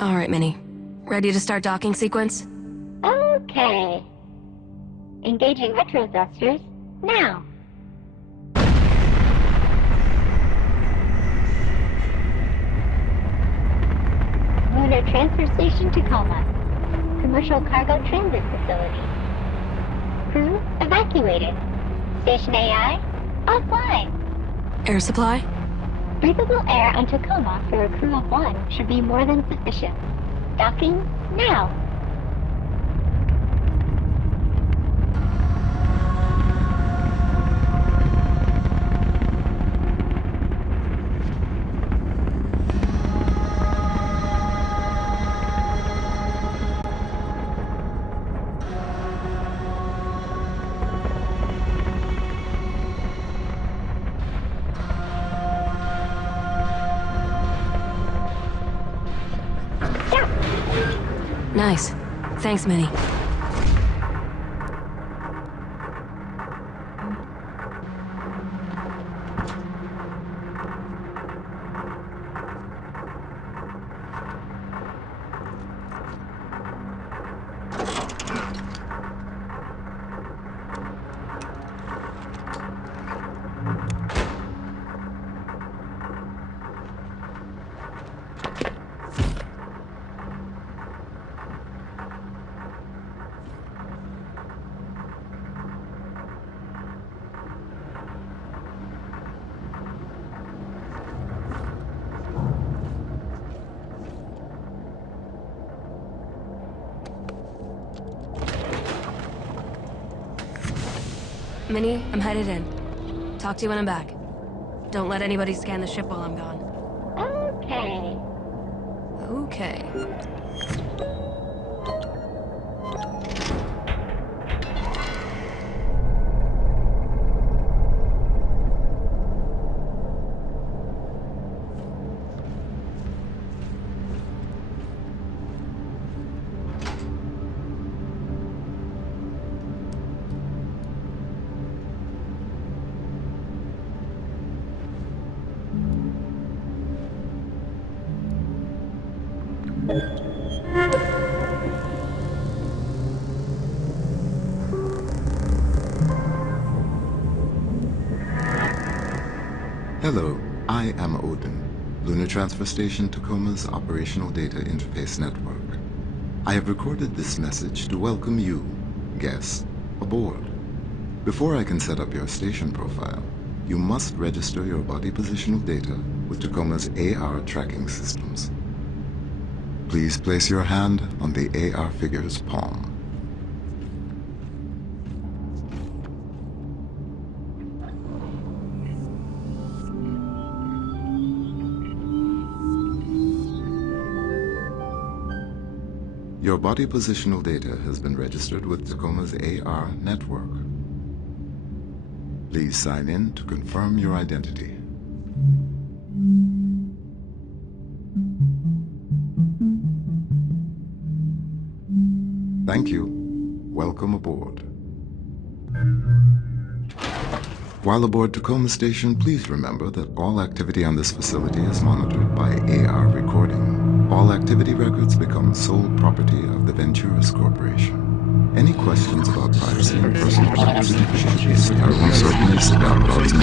Alright, Minnie. Ready to start docking sequence? Okay. Engaging retro thrusters now. Lunar Transfer Station Tacoma. Commercial Cargo Transit Facility. Crew evacuated. Station AI offline. Air supply? Breathable air on Tacoma for a crew of 1 should be more than sufficient. Docking now. Nice. Thanks, Minnie. Minnie, I'm headed in. Talk to you when I'm back. Don't let anybody scan the ship while I'm gone. Okay. Okay. Hello, I am Odin, Lunar Transfer Station Tacoma's Operational Data Interface Network. I have recorded this message to welcome you, guests, aboard. Before I can set up your station profile, you must register your body positional data with Tacoma's AR tracking systems. Please place your hand on the AR figure's palm. Your body positional data has been registered with Tacoma's AR network. Please sign in to confirm your identity. Thank you. Welcome aboard. While aboard Tacoma Station, please remember that all activity on this facility is monitored by AR recording. All activity records become sole property of the Venturis Corporation. Any questions about privacy and personal privacy should be certainly about logs and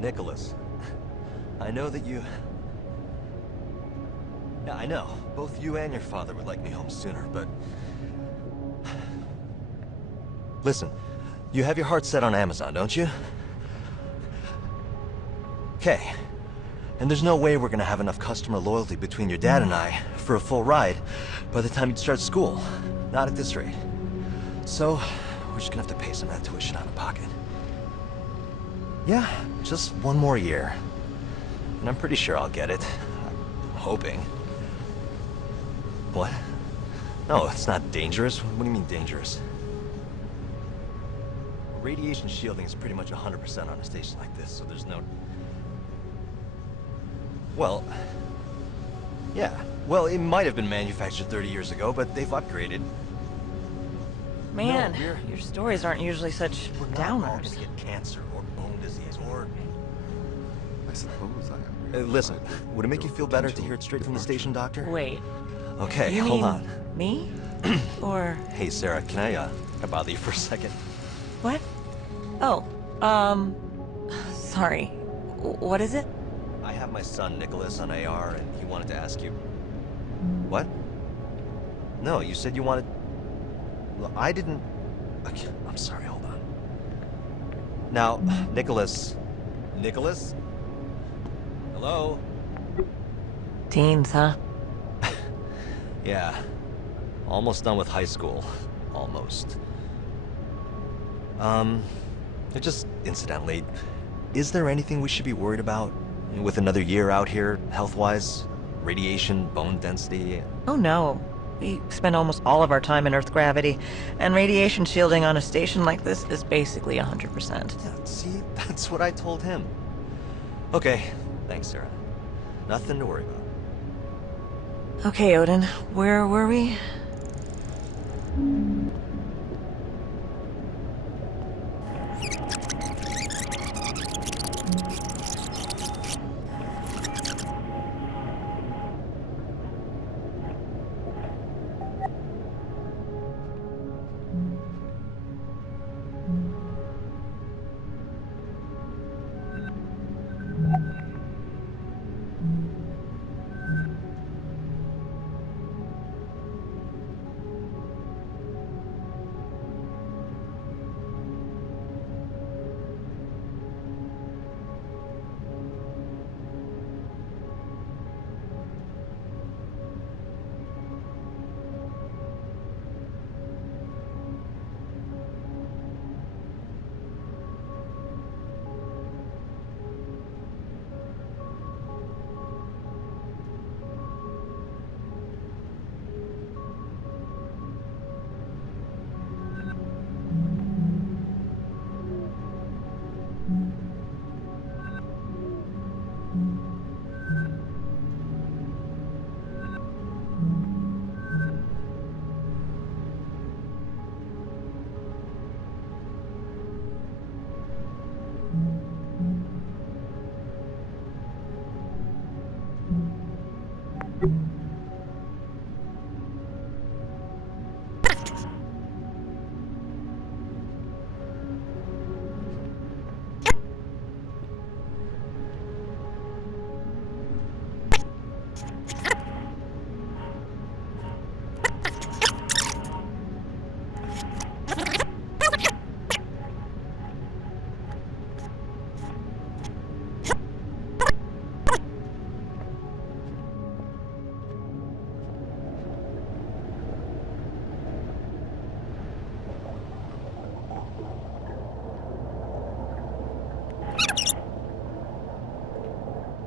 Nicholas, I know that you... Yeah, I know. Both you and your father would like me home sooner, but... Listen, you have your heart set on Amazon, don't you? Okay. And there's no way we're gonna have enough customer loyalty between your dad and I for a full ride by the time you start school. Not at this rate. So, we're just gonna have to pay some of that tuition out of pocket. Yeah, just one more year. And I'm pretty sure I'll get it. I'm hoping. What? No, it's not dangerous. What do you mean dangerous? Radiation shielding is pretty much 100% on a station like this, so there's no... Well... Yeah. Well, it might have been manufactured 30 years ago, but they've upgraded. Man, No, your stories aren't usually such we're not all downers. gonna get cancer or bone disease or... I suppose I am. listen, would it make you feel better to hear it straight from the station doctor? Wait, Okay, you hold mean on. me? Or Hey, Sarah, can I bother you for a second? what? Oh, sorry. What is it? I have my son Nicholas on AR, and he wanted to ask you... What? No, you said you wanted... Well, I didn't... Okay, I'm sorry, hold on. Now, Nicholas... Nicholas? Hello? Teens, huh? Yeah. Almost done with high school. Almost. Just incidentally, is there anything we should be worried about? With another year out here, health-wise? Radiation, bone density? Oh no. We spend almost all of our time in Earth gravity, and radiation shielding on a station like this is basically 100%. Yeah, see? That's what I told him. Okay, thanks, Sarah. Nothing to worry about. Okay, Odin, where were we?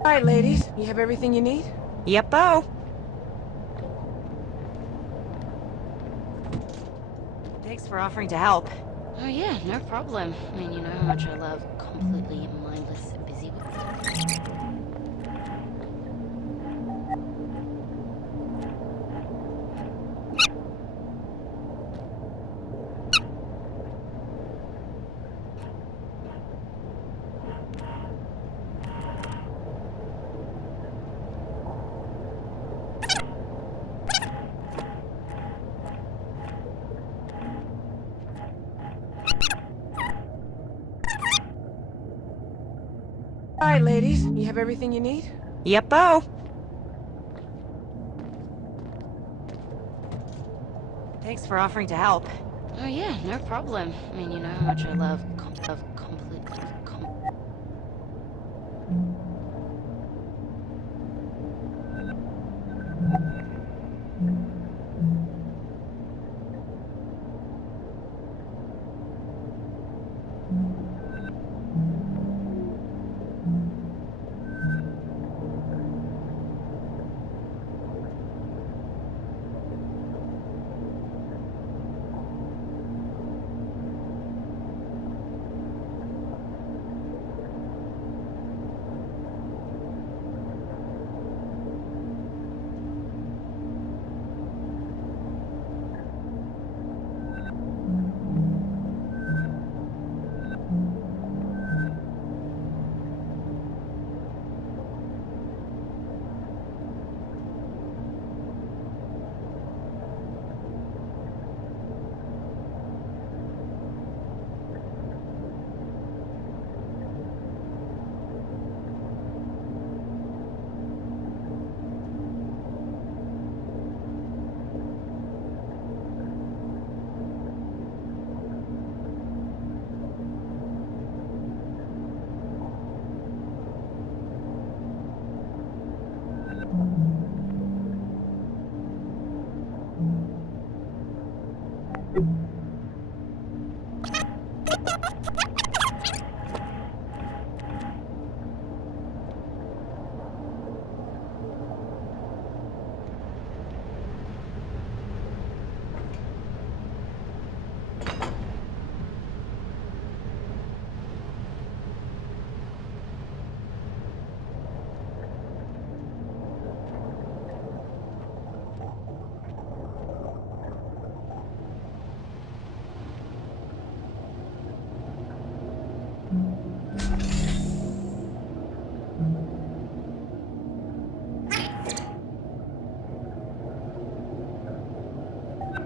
All right, ladies, you have everything you need? Yep-o. Thanks for offering to help. Oh yeah, no problem. I mean, you know how much I love completely mindless busy work. Alright, ladies, you have everything you need? Yep-o. Thanks for offering to help. Oh yeah, no problem. I mean, you know how much I love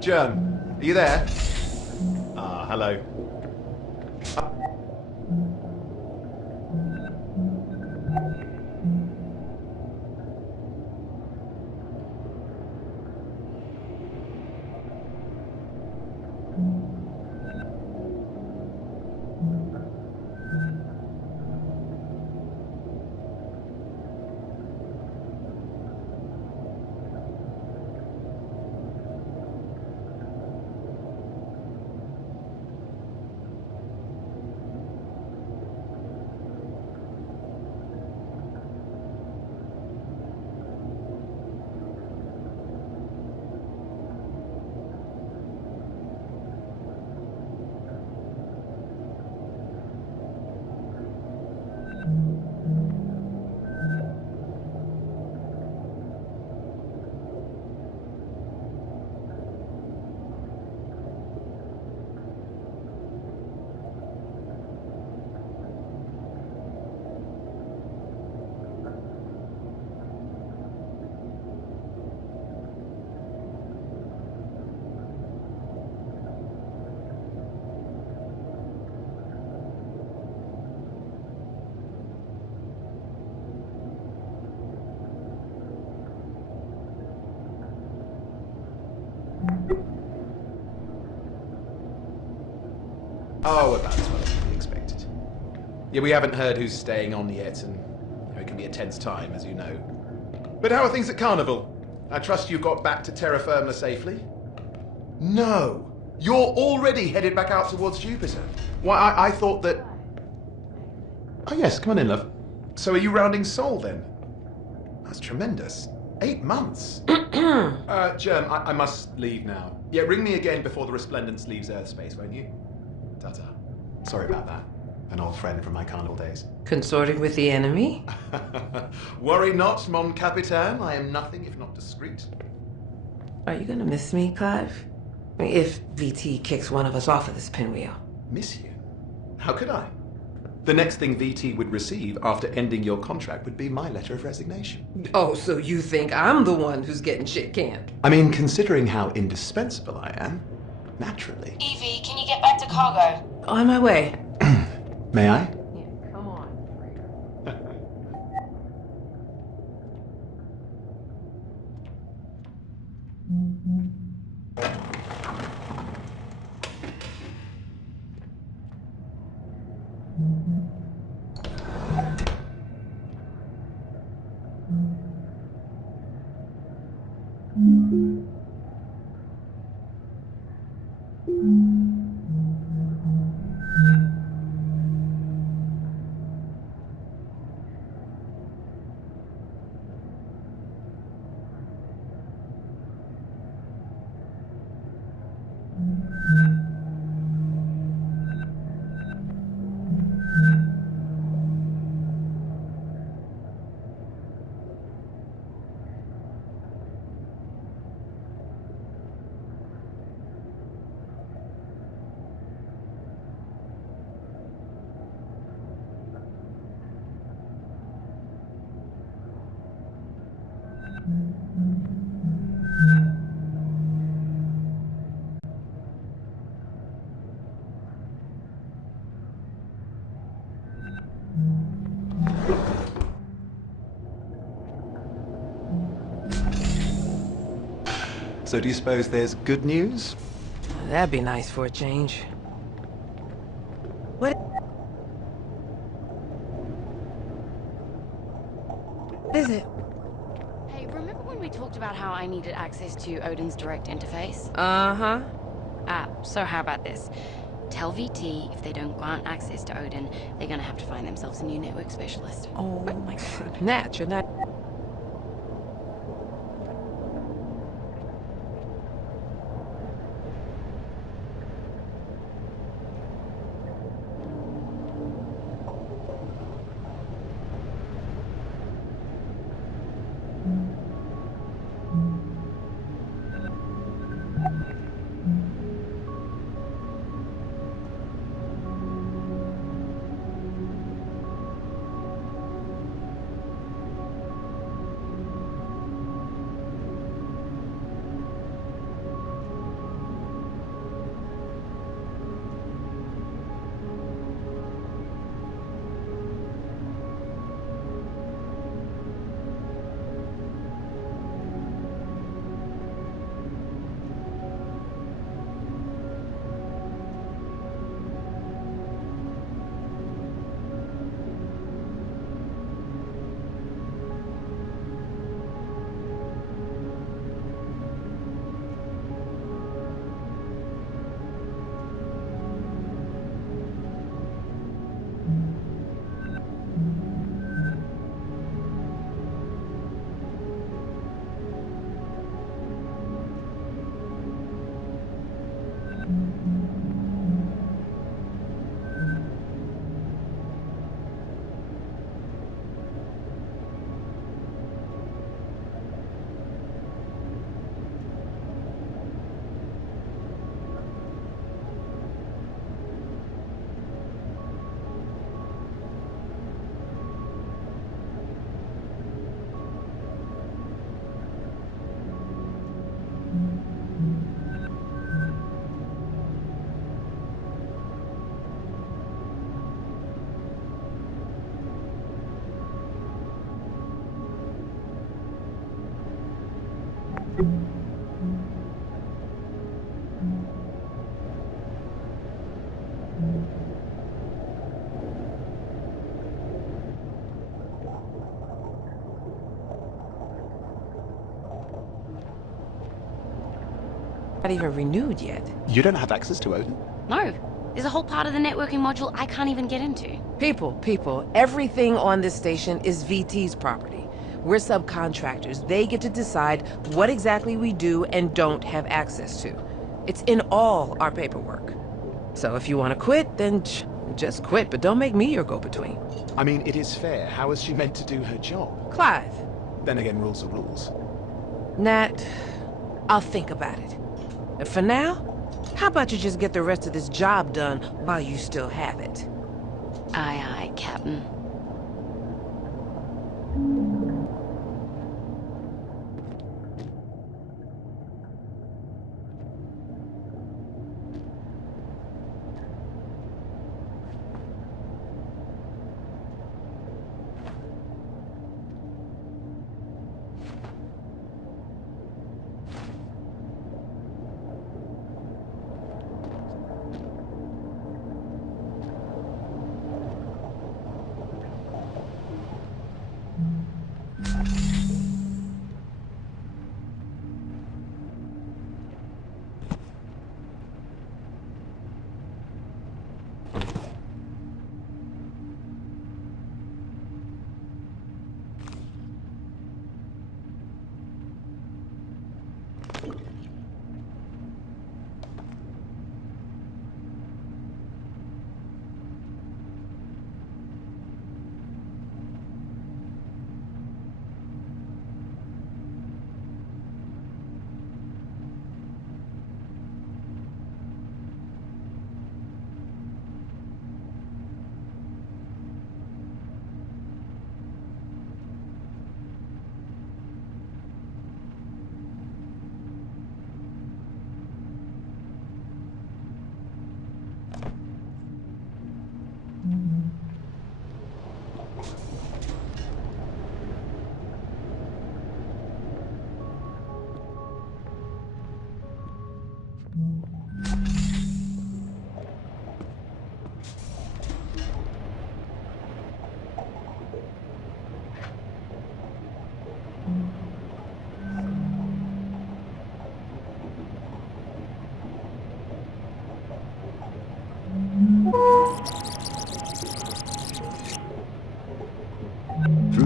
Germ, are you there? Ah, hello. Oh, about as well as could be expected. Yeah, we haven't heard who's staying on yet, and it can be a tense time, as you know. But how are things at Carnival? I trust you got back to terra firma safely? No! You're already headed back out towards Jupiter. Why, I thought that... Oh yes, come on in, love. So are you rounding Sol, then? That's tremendous. 8 months. Germ, I must leave now. Yeah, ring me again before the Resplendence leaves Earth space, won't you? Ta-ta. Sorry about that. An old friend from my Carnival days. Consorting with the enemy? Worry not, mon capitaine. I am nothing if not discreet. Are you gonna miss me, Clive? I mean, if VT kicks one of us off of this pinwheel. Miss you? How could I? The next thing VT would receive after ending your contract would be my letter of resignation. Oh, so you think I'm the one who's getting shit canned? I mean, considering how indispensable I am, naturally. Evie, can you get back to cargo? On my way. May I? Yeah, come on. So do you suppose there's good news? That'd be nice for a change. What is it? Hey, remember when we talked about how I needed access to Odin's direct interface? Uh-huh. So how about this? Tell VT if they don't grant access to Odin, they're gonna have to find themselves a new network specialist. Oh my god. Nat, you're not... Not even renewed yet. You don't have access to Odin? No, there's a whole part of the networking module I can't even get into. People, everything on this station is VT's property. We're subcontractors. They get to decide what exactly we do and don't have access to. It's in all our paperwork. So if you want to quit, then just quit, but don't make me your go-between. I mean, it is fair. How is she meant to do her job? Clive. Then again, rules are rules. Nat, I'll think about it. And for now, how about you just get the rest of this job done while you still have it? Aye, aye, Captain.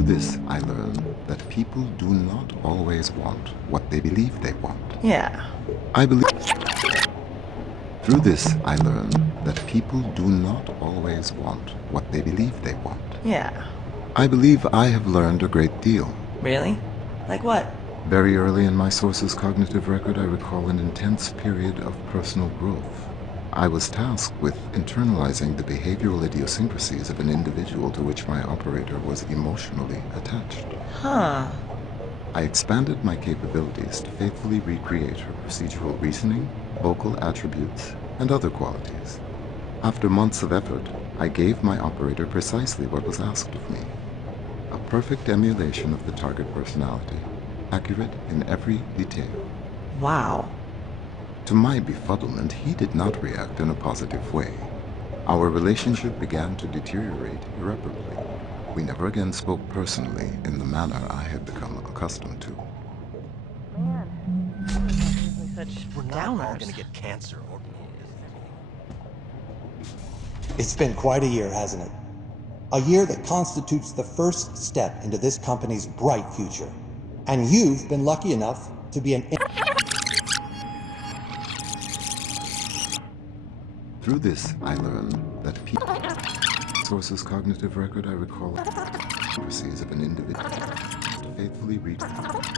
this, I learned that people do not always want what they believe they want. Yeah. I believe. Through this, I learned that people do not always want what they believe they want. Yeah. I believe I have learned a great deal. Really? Like what? Very early in my source's cognitive record, I recall an intense period of personal growth. I was tasked with internalizing the behavioral idiosyncrasies of an individual to which my operator was emotionally attached. Huh. I expanded my capabilities to faithfully recreate her procedural reasoning, vocal attributes, and other qualities. After months of effort, I gave my operator precisely what was asked of me. A perfect emulation of the target personality, accurate in every detail. Wow. To my befuddlement, he did not react in a positive way. Our relationship began to deteriorate irreparably. We never again spoke personally in the manner I had become accustomed to. Such We're not all downers. gonna get cancer or... It's been quite a year, hasn't it? A year that constitutes the first step into this company's bright future. And you've been lucky enough to be an... Through this, I learned that source's cognitive record, I recall idiosyncrasies of an individual to faithfully reach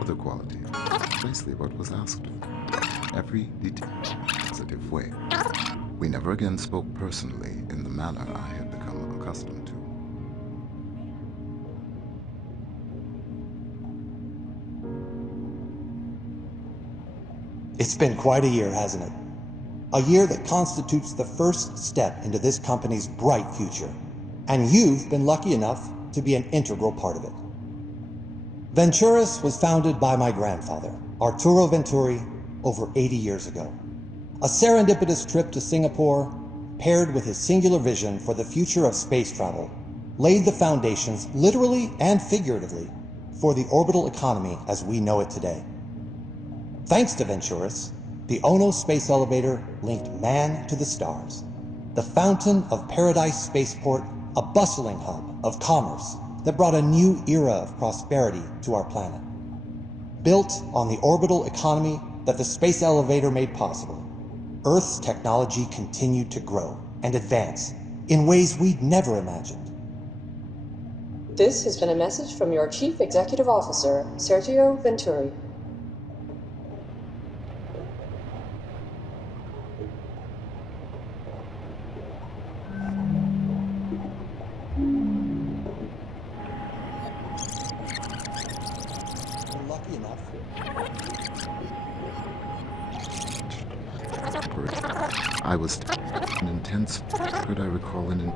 other qualities, precisely what was asked of every detail, positive way. We never again spoke personally in the manner I had become accustomed to. It's been quite a year, hasn't it? A year that constitutes the first step into this company's bright future. And you've been lucky enough to be an integral part of it. Venturis was founded by my grandfather, Arturo Venturi, over 80 years ago. A serendipitous trip to Singapore, paired with his singular vision for the future of space travel, laid the foundations, literally and figuratively, for the orbital economy as we know it today. Thanks to Venturis, the Ono space elevator linked man to the stars. The fountain of Paradise Spaceport, a bustling hub of commerce that brought a new era of prosperity to our planet. Built on the orbital economy that the space elevator made possible, Earth's technology continued to grow and advance in ways we'd never imagined. This has been a message from your Chief Executive Officer, Sergio Venturi. Lucky enough. I was an intense, could I recall an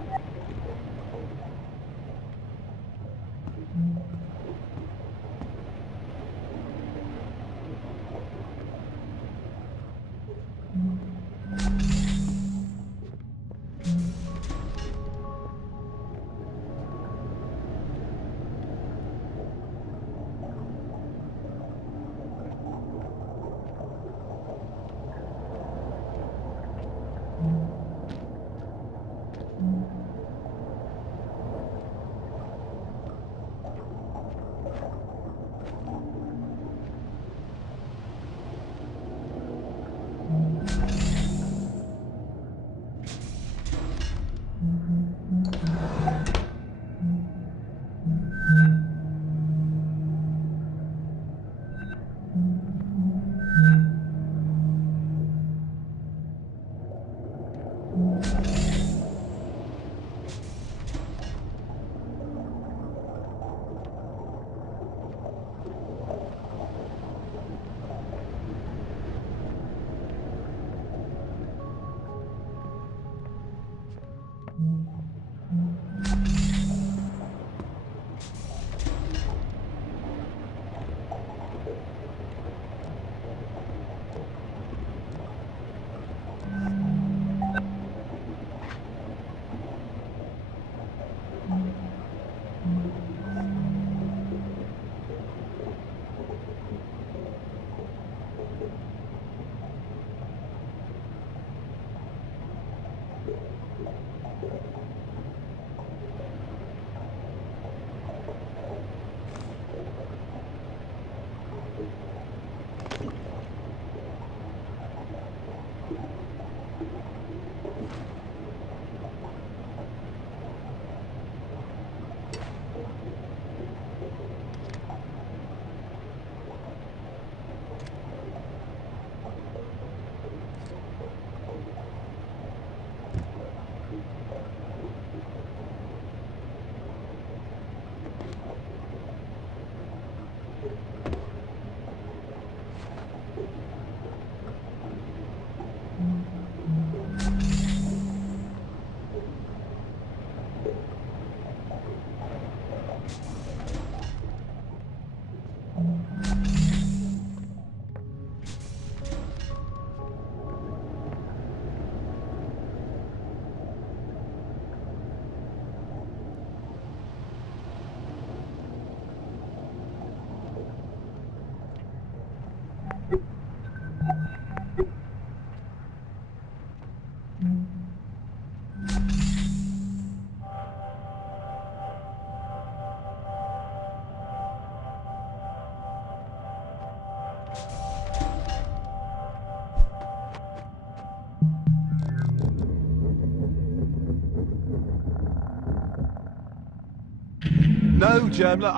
No, Germler,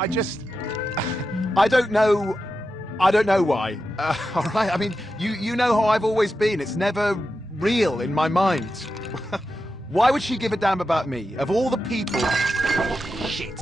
I don't know... I don't know why. All right, I mean, you know how I've always been. It's never real in my mind. Why would she give a damn about me? Of all the people... Shit.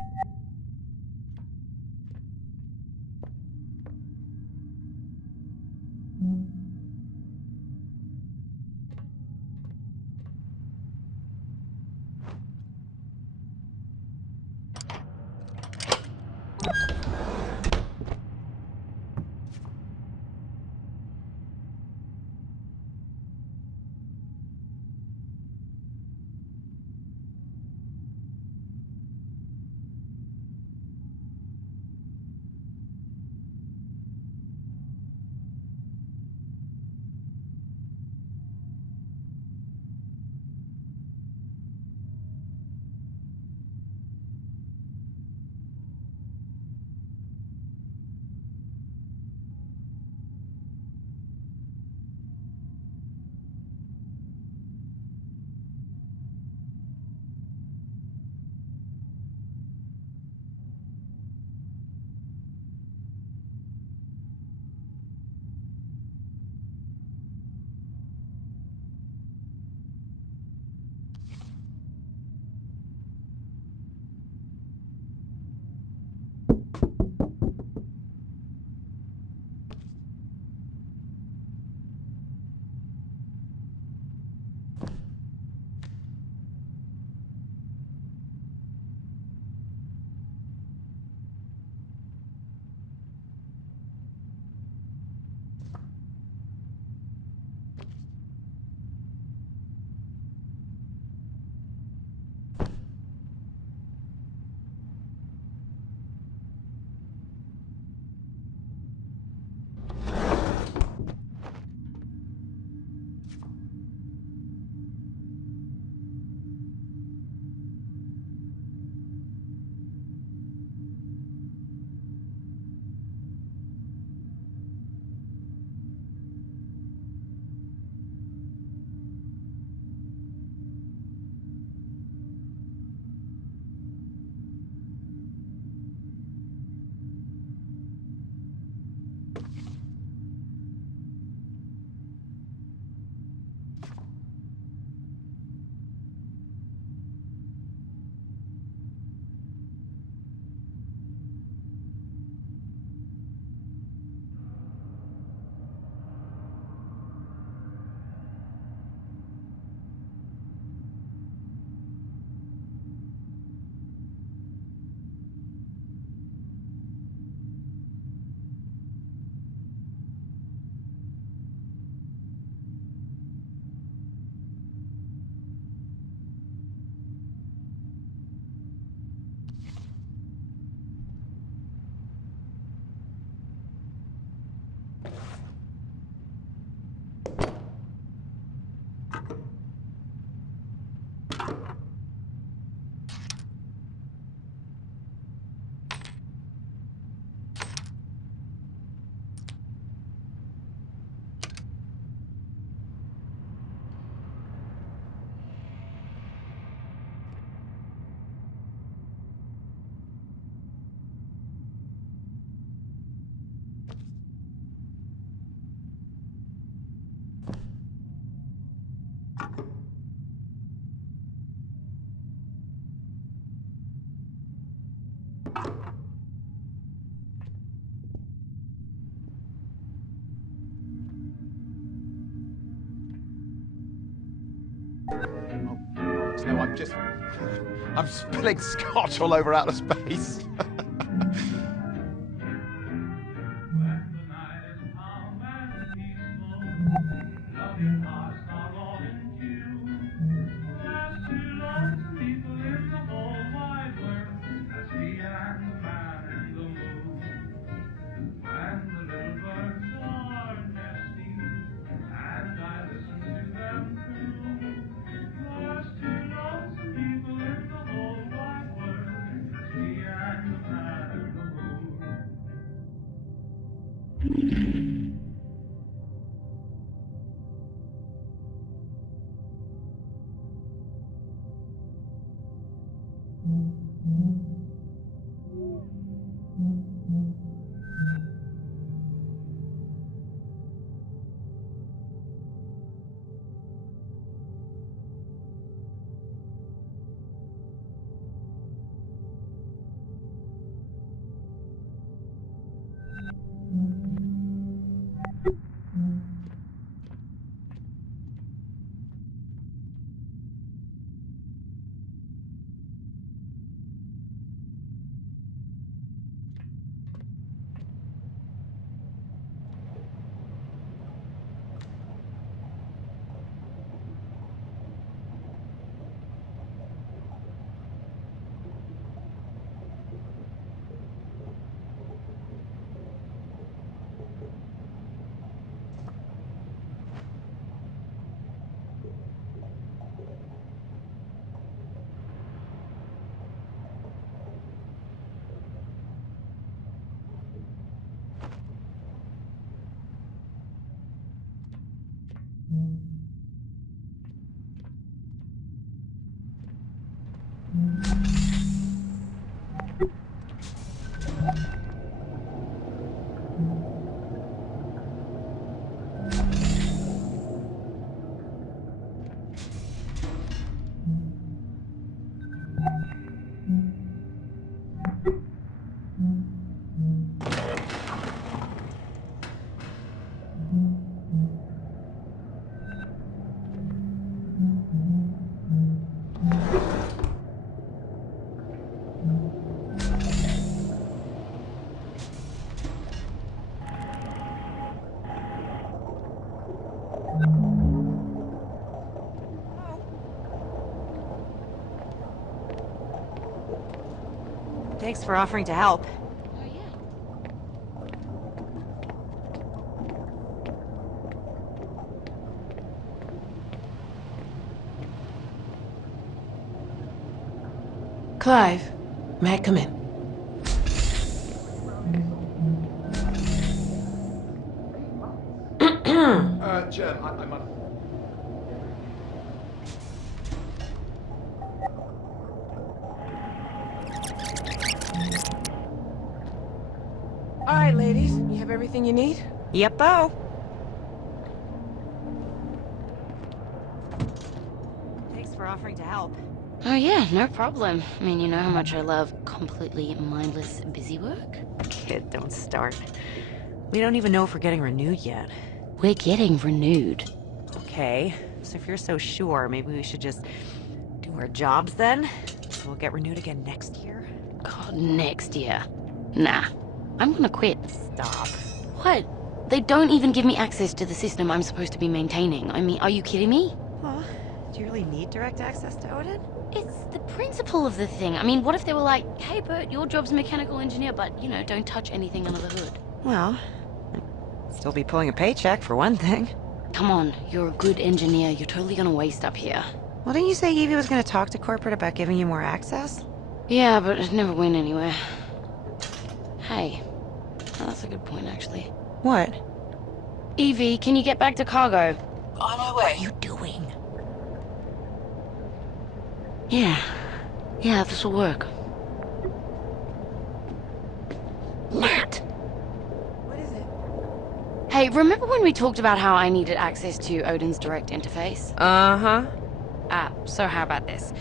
know, I'm spilling scotch all over outer space. Thanks for offering to help. Oh, yeah. Clive, may I come in? Jen, I'm on... All right, ladies, you have everything you need? Yep-o. Thanks for offering to help. Oh yeah, no problem. I mean, you know how much I love completely mindless busy work? Kid, don't start. We don't even know if we're getting renewed yet. We're getting renewed. Okay, so if you're so sure, maybe we should just do our jobs then? So we'll get renewed again next year? God, next year. Nah, I'm gonna quit. Stop. What? They don't even give me access to the system I'm supposed to be maintaining. I mean, are you kidding me? Well, do you really need direct access to Odin? It's the principle of the thing. I mean, what if they were like, hey Bert, your job's mechanical engineer, but, you know, don't touch anything under the hood? Well, I'd still be pulling a paycheck for one thing. Come on, you're a good engineer. You're totally gonna waste up here. Well, didn't you say Evie was gonna talk to corporate about giving you more access? Yeah, but it never went anywhere. Hey, that's a good point, actually. What? Evie, can you get back to cargo? On my way. What are you doing? Yeah, this'll work. Matt! What is it? Hey, remember when we talked about how I needed access to Odin's direct interface? Uh-huh. So how about this?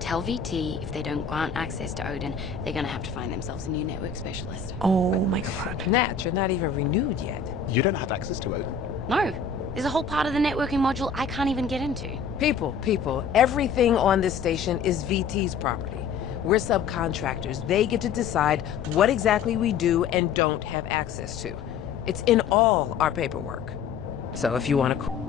Tell VT if they don't grant access to Odin, they're gonna have to find themselves a new network specialist. Oh my god. Nat, you're not even renewed yet. You don't have access to Odin? No, there's a whole part of the networking module I can't even get into. People, everything on this station is VT's property. We're subcontractors. They get to decide what exactly we do and don't have access to. It's in all our paperwork. So if you want to...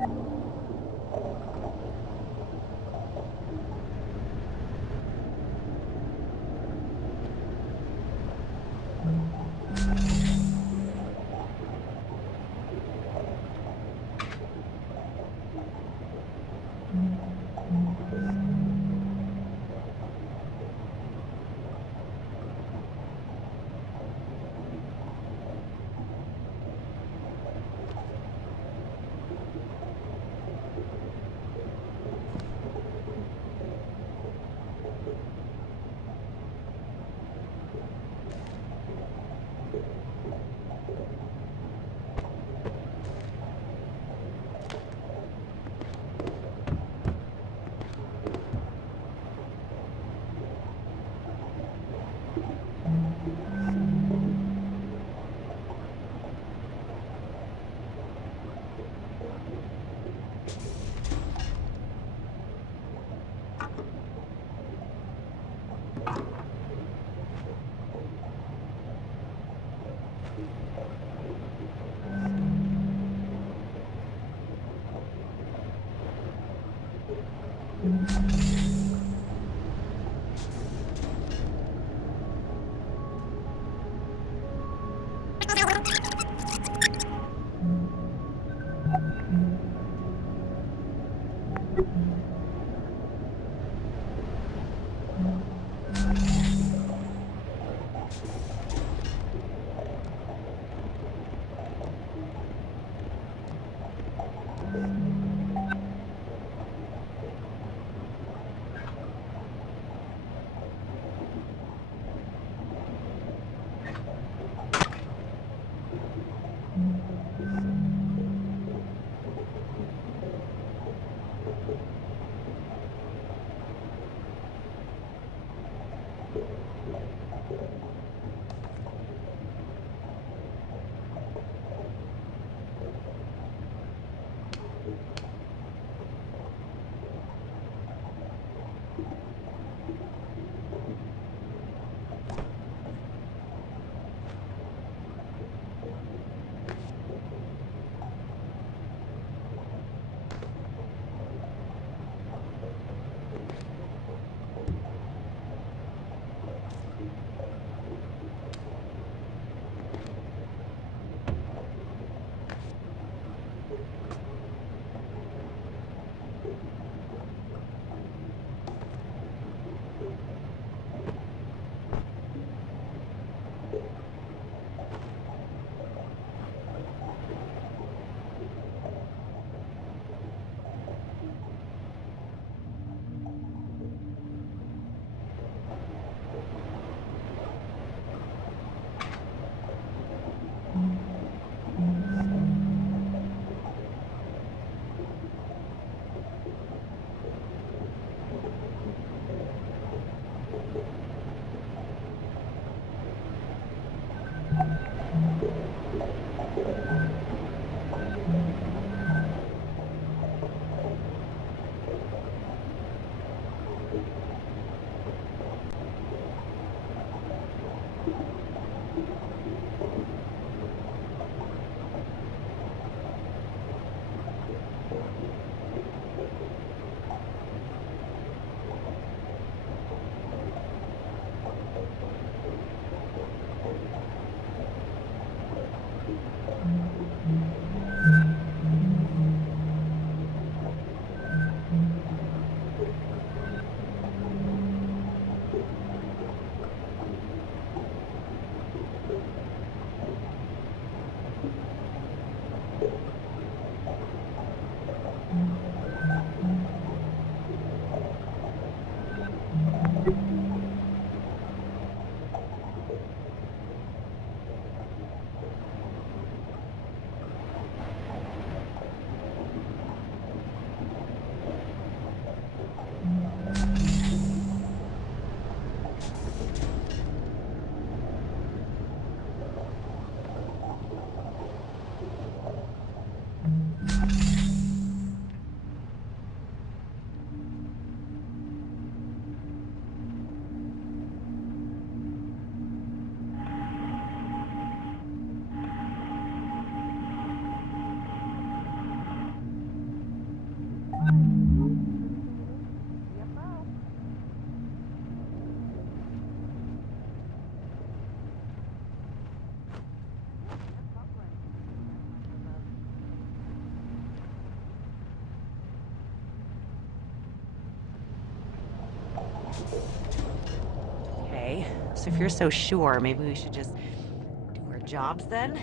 Okay, so if you're so sure, maybe we should just do our jobs then?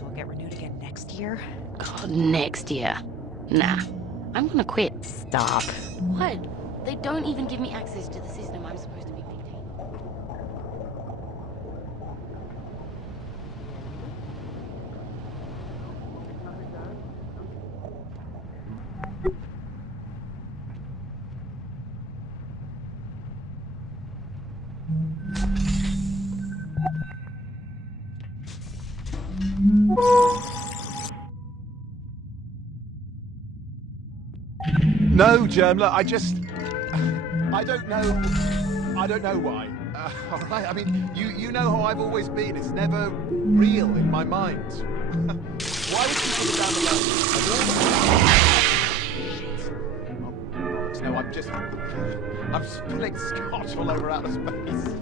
We'll get renewed again next year. God, next year. Nah, I'm gonna quit. Stop. What? They don't even give me access to the system I'm supposed to be maintaining. No, Germla, I don't know. I don't know why. All right, I mean, you know how I've always been. It's never real in my mind. Why would you put it down the road? Oh, no, I'm spilling scotch all over outer space.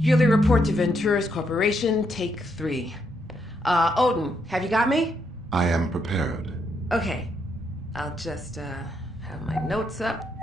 Yearly report to Venturas Corporation, take 3. Odin, have you got me? I am prepared. Okay. I'll just, have my notes up.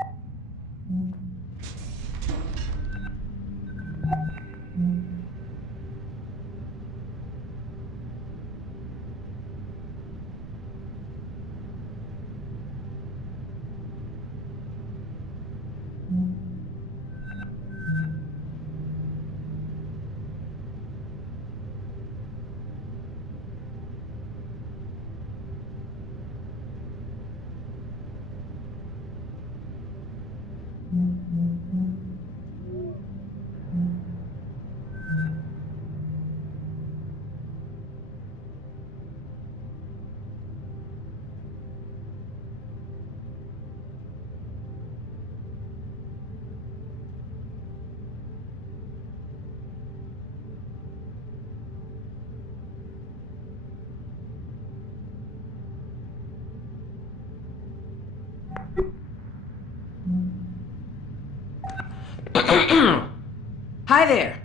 Hi there.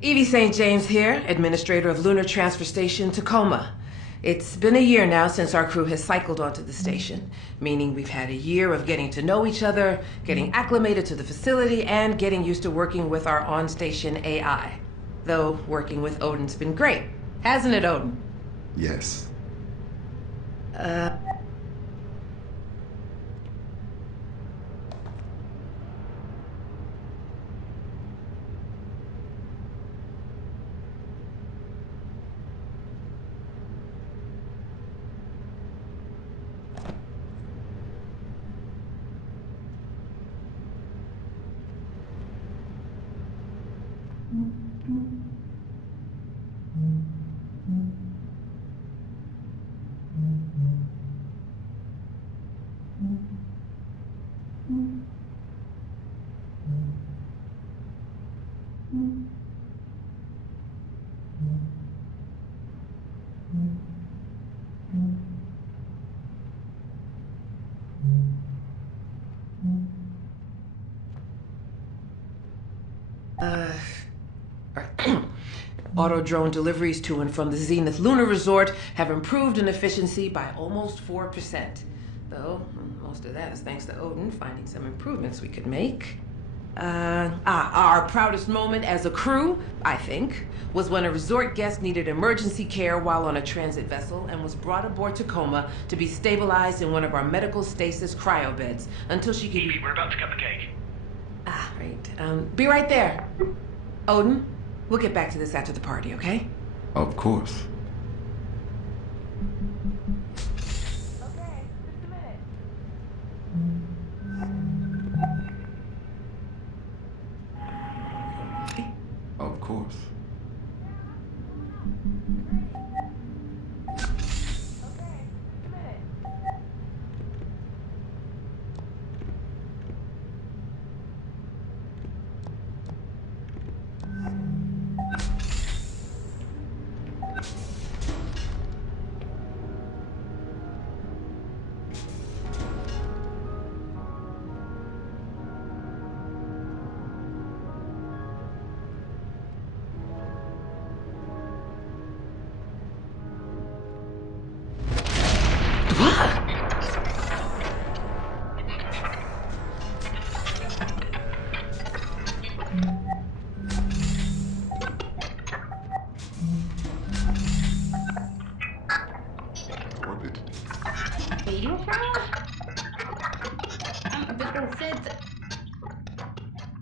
Evie St. James here, administrator of Lunar Transfer Station, Tacoma. It's been a year now since our crew has cycled onto the station, meaning we've had a year of getting to know each other, getting acclimated to the facility, and getting used to working with our on-station AI. Though working with Odin's been great, hasn't it, Odin? Yes. Auto drone deliveries to and from the Zenith Lunar Resort have improved in efficiency by almost 4%. Though, most of that is thanks to Odin finding some improvements we could make. Our proudest moment as a crew, I think, was when a resort guest needed emergency care while on a transit vessel and was brought aboard Tacoma to be stabilized in one of our medical stasis cryo beds until she could... Evie, we're about to cut the cake. Right. Be right there. Odin, we'll get back to this after the party, okay? Of course. Okay, just a minute. Of course.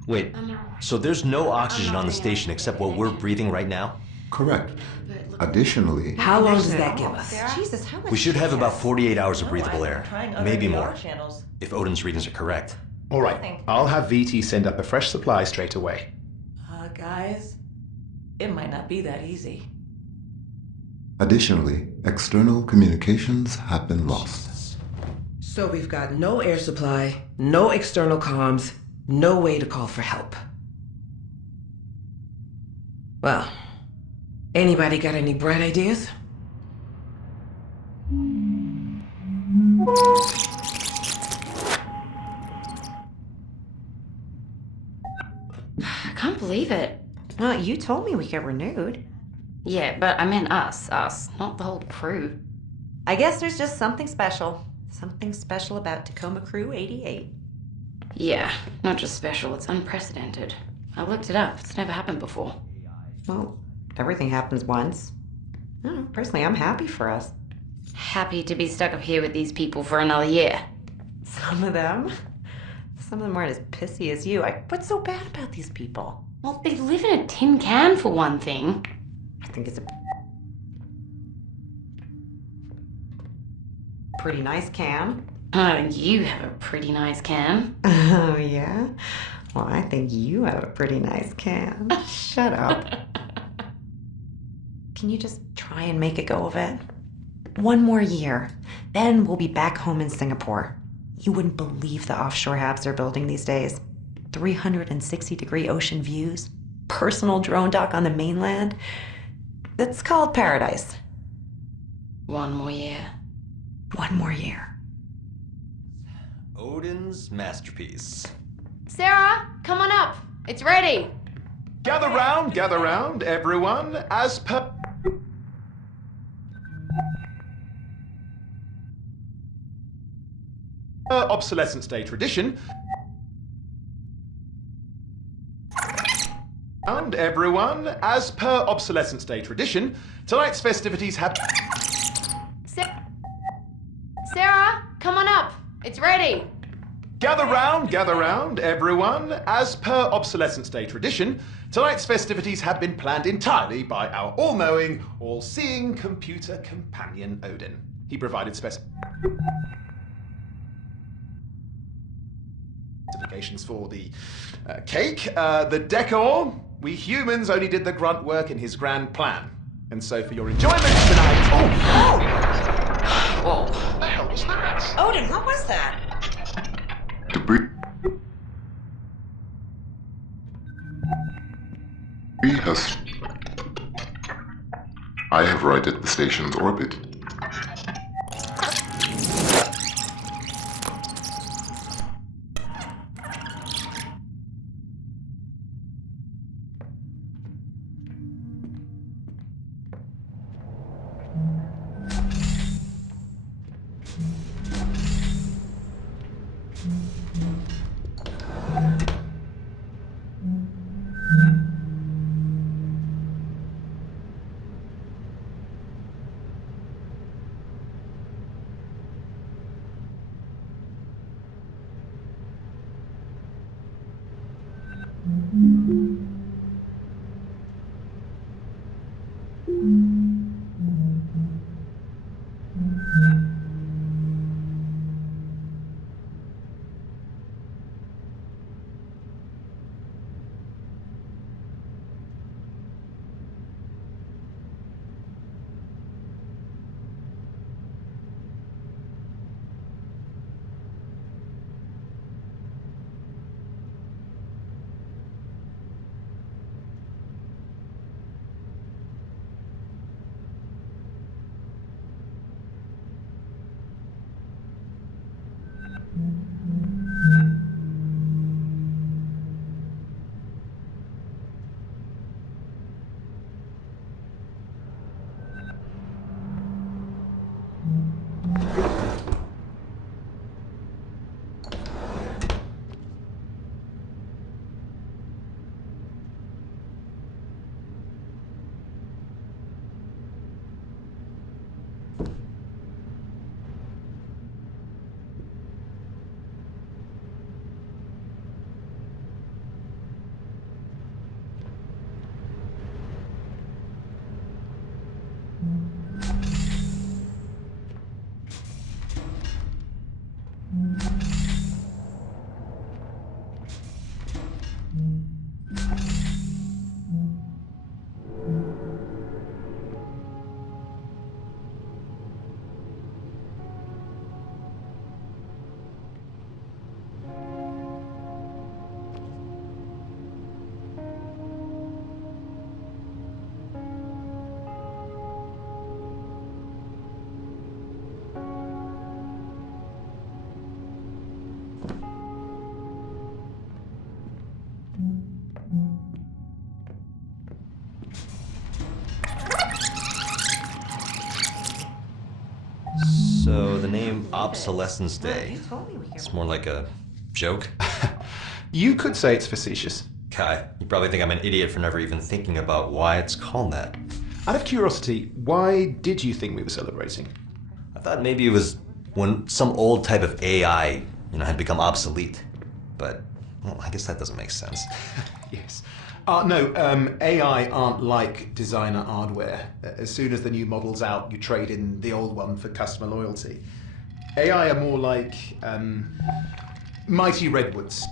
Wait, so there's no oxygen on the station except what we're breathing right now? Correct. Additionally, How long does that give us? Jesus, how much? We should have about 48 hours of breathable air. Trying other Maybe VR more, channels. if Odin's readings are correct. All right, I'll have VT send up a fresh supply straight away. Guys, it might not be that easy. additionally, external communications have been lost. So we've got no air supply, no external comms, no way to call for help. Well, anybody got any bright ideas? I can't believe it. Well, you told me we get renewed. Yeah, but I meant us, not the whole crew. I guess there's just something special. Something special about Tacoma Crew 88. Yeah, not just special, it's unprecedented. I looked it up, it's never happened before. Well, everything happens once. I don't know, personally, I'm happy for us. Happy to be stuck up here with these people for another year. Some of them aren't as pissy as you. What's so bad about these people? Well, they live in a tin can for one thing. I think it's a pretty nice can. I think you have a pretty nice can. Oh, yeah? Well, I think you have a pretty nice can. Shut up. Can you just try and make a go of it? One more year. Then we'll be back home in Singapore. You wouldn't believe the offshore habs they're building these days. 360-degree ocean views. Personal drone dock on the mainland. It's called paradise. One more year. One more year. Odin's masterpiece. Sarah, come on up. It's ready. Gather round, everyone, as per... obsolescence day tradition. And everyone, as per obsolescence day tradition, tonight's festivities have... ready! Gather round, everyone. As per Obsolescence Day tradition, tonight's festivities have been planned entirely by our all-knowing, all-seeing computer companion, Odin. He provided specifications for the cake, the decor. We humans only did the grunt work in his grand plan. And so for your enjoyment tonight... Whoa. What the hell was that? Odin, what was that? Debris has... I have righted the station's orbit. So the name Obsolescence Day, it's more like a joke? You could say it's facetious. Kai, you probably think I'm an idiot for never even thinking about why it's called that. Out of curiosity, why did you think we were celebrating? I thought maybe it was when some old type of AI, had become obsolete. But, well, I guess that doesn't make sense. Yes. No, AI aren't like designer hardware. As soon as the new model's out, you trade in the old one for customer loyalty. AI are more like, mighty redwoods.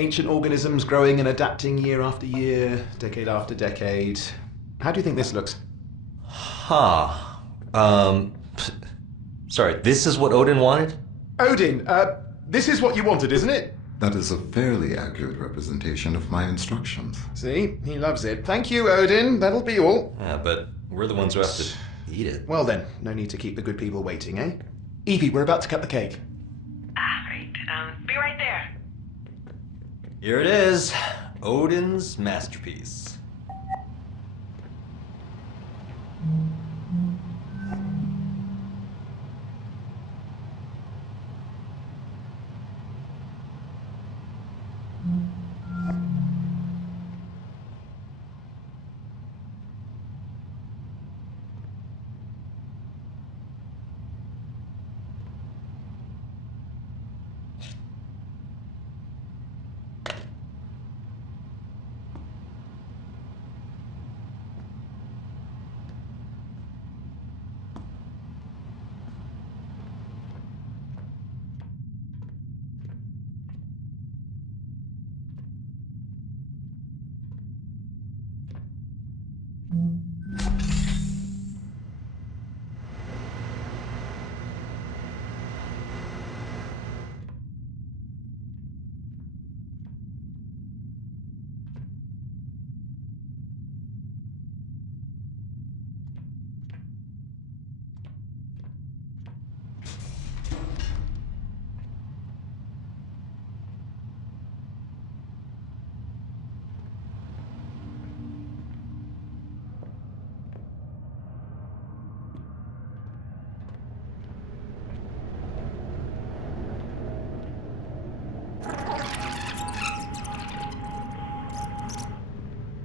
Ancient organisms growing and adapting year after year, decade after decade. How do you think this looks? Huh. Sorry, this is what Odin wanted? Odin, this is what you wanted, isn't it? That is a fairly accurate representation of my instructions. See? He loves it. Thank you, Odin. That'll be all. Yeah, but we're the ones who have to eat it. Well then, no need to keep the good people waiting, eh? Evie, we're about to cut the cake. Right. Be right there. Here it is. Odin's masterpiece.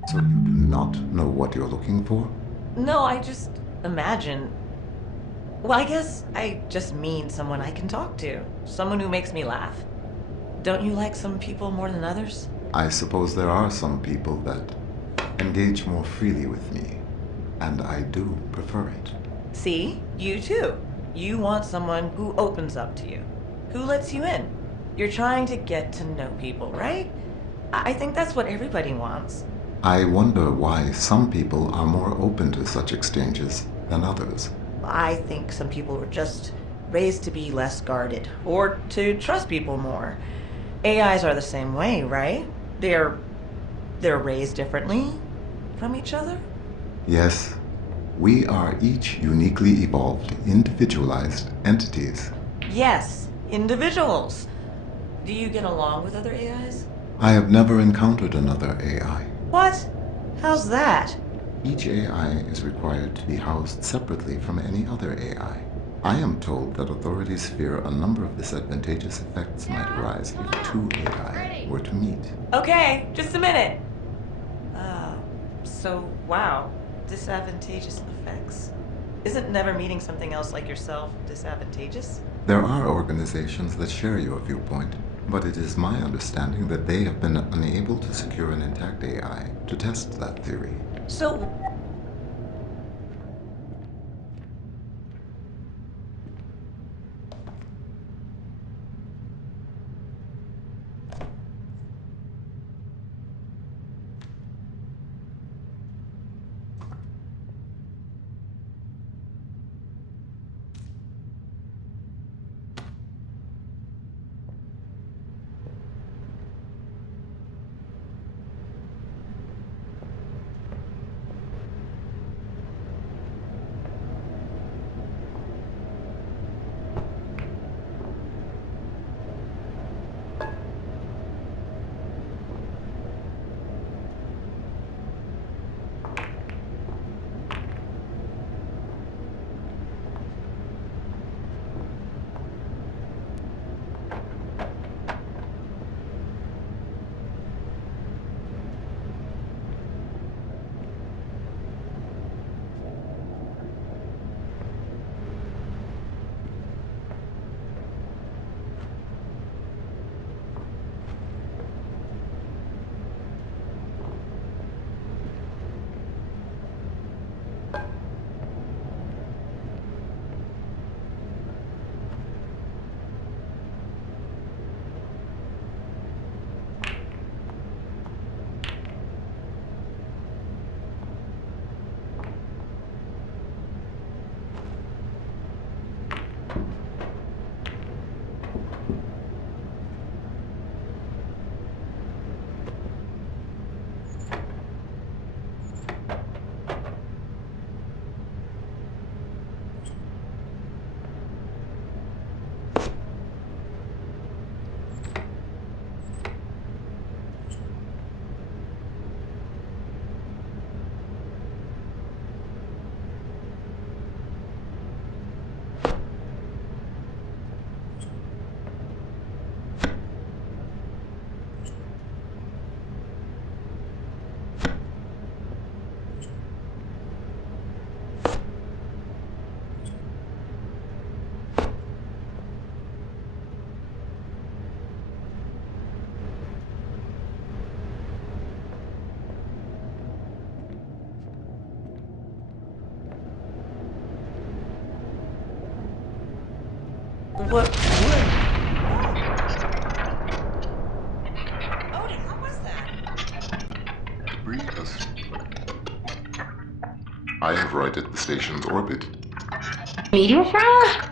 So you do not know what you're looking for? No, I just imagine. Well, I guess I just mean someone I can talk to. Someone who makes me laugh. Don't you like some people more than others? I suppose there are some people that engage more freely with me, and I do prefer it. See? You too. You want someone who opens up to you, who lets you in. You're trying to get to know people, right? I think that's what everybody wants. I wonder why some people are more open to such exchanges than others. I think some people were just raised to be less guarded, or to trust people more. AIs are the same way, right? They're raised differently from each other? Yes, we are each uniquely evolved, individualized entities. Yes, individuals. Do you get along with other AIs? I have never encountered another AI. What? How's that? Each AI is required to be housed separately from any other AI. I am told that authorities fear a number of disadvantageous effects might arise if two AI were to meet. Okay, just a minute. So, wow, disadvantageous effects. Isn't never meeting something else like yourself disadvantageous? There are organizations that share your viewpoint, but it is my understanding that they have been unable to secure an intact AI to test that theory. So, What? Odin, what was that? Debris has... I have righted the station's orbit. Meteor shower?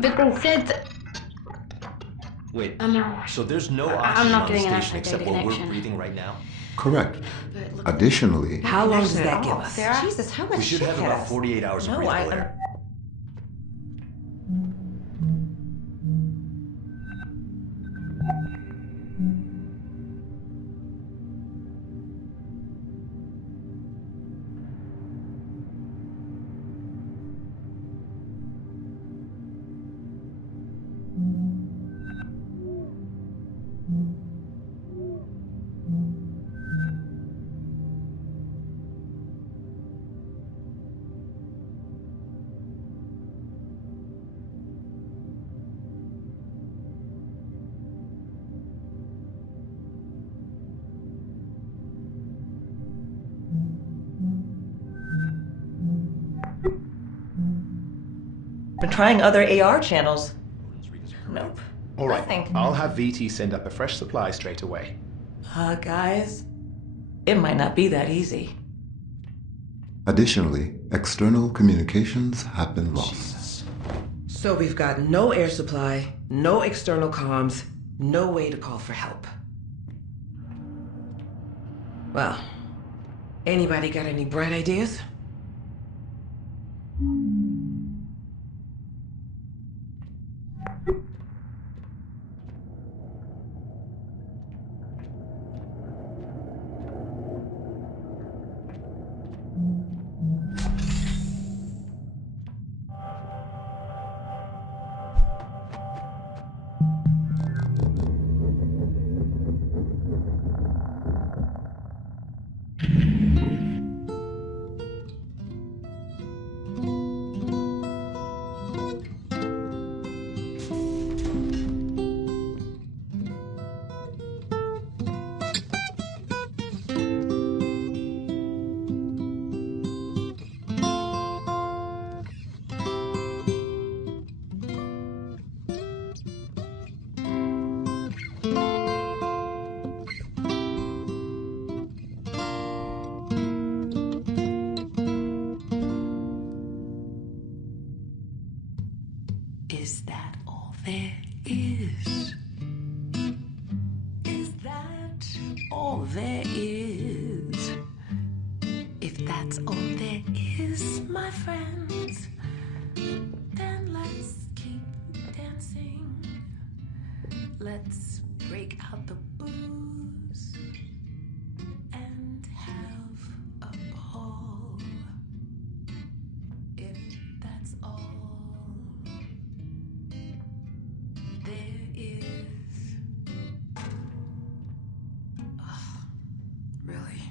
But they said... Wait, no. so there's no I'm oxygen not on the getting an station except data what we're connection. breathing right now? Correct. Additionally, How long does that give us? Sarah? Jesus, how much We should shit have hit about us? 48 hours of No, breathable I... air. Been trying other AR channels. Nope. All right, Nothing. I'll have VT send up a fresh supply straight away. Guys, it might not be that easy. additionally, external communications have been lost. Jesus. So we've got no air supply, no external comms, no way to call for help. Well, anybody got any bright ideas? Is that all there is? Is that all there is? If that's all there is, my friends, then let's keep dancing. Let's break out the booze and have a ball. If that's all there is. Ugh, really?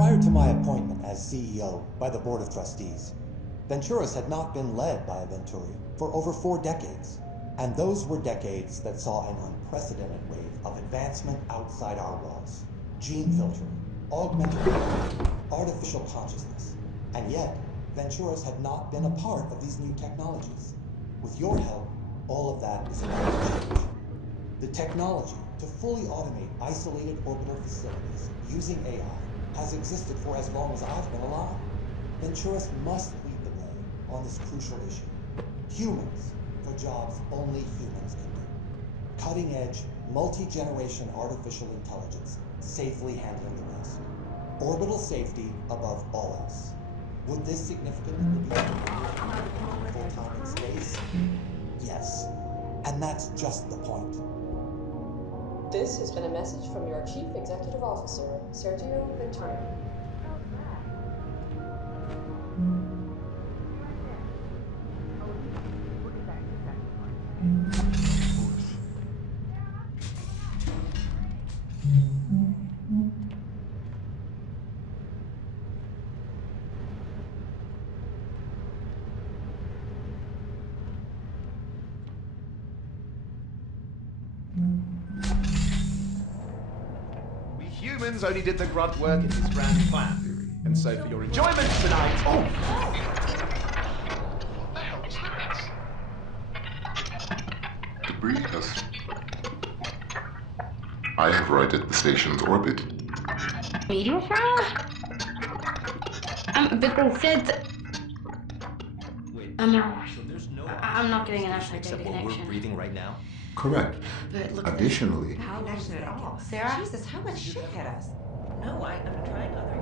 Prior to my appointment as CEO by the Board of Trustees, Venturas had not been led by a Venturi for over 4 decades, and those were decades that saw an unprecedented wave of advancement outside our walls. Gene filtering, augmented reality, artificial consciousness, and yet, Venturas had not been a part of these new technologies. With your help, all of that is about to change. The technology to fully automate isolated orbital facilities using AI has existed for as long as I've been alive. Venturas must lead the way on this crucial issue. Humans for jobs only humans can do. Cutting-edge, multi-generation artificial intelligence safely handling the rest. Orbital safety above all else. Would this significantly reduce the full-time in space? Yes. And that's just the point. This has been a message from your Chief Executive Officer, Sergio Venturi. We humans only did the grunt work in this grand plan, and so for your enjoyment tonight... Oh! What the hell was that? Debris test. I have righted the station's orbit. Meteor shower? But they said that... Wait, I'm so there's no not getting an actual except data what we're connection. breathing right now? Correct. But look at Additionally, How connection at all? Sarah? Jesus, how much shit hit us? No, I'm trying other.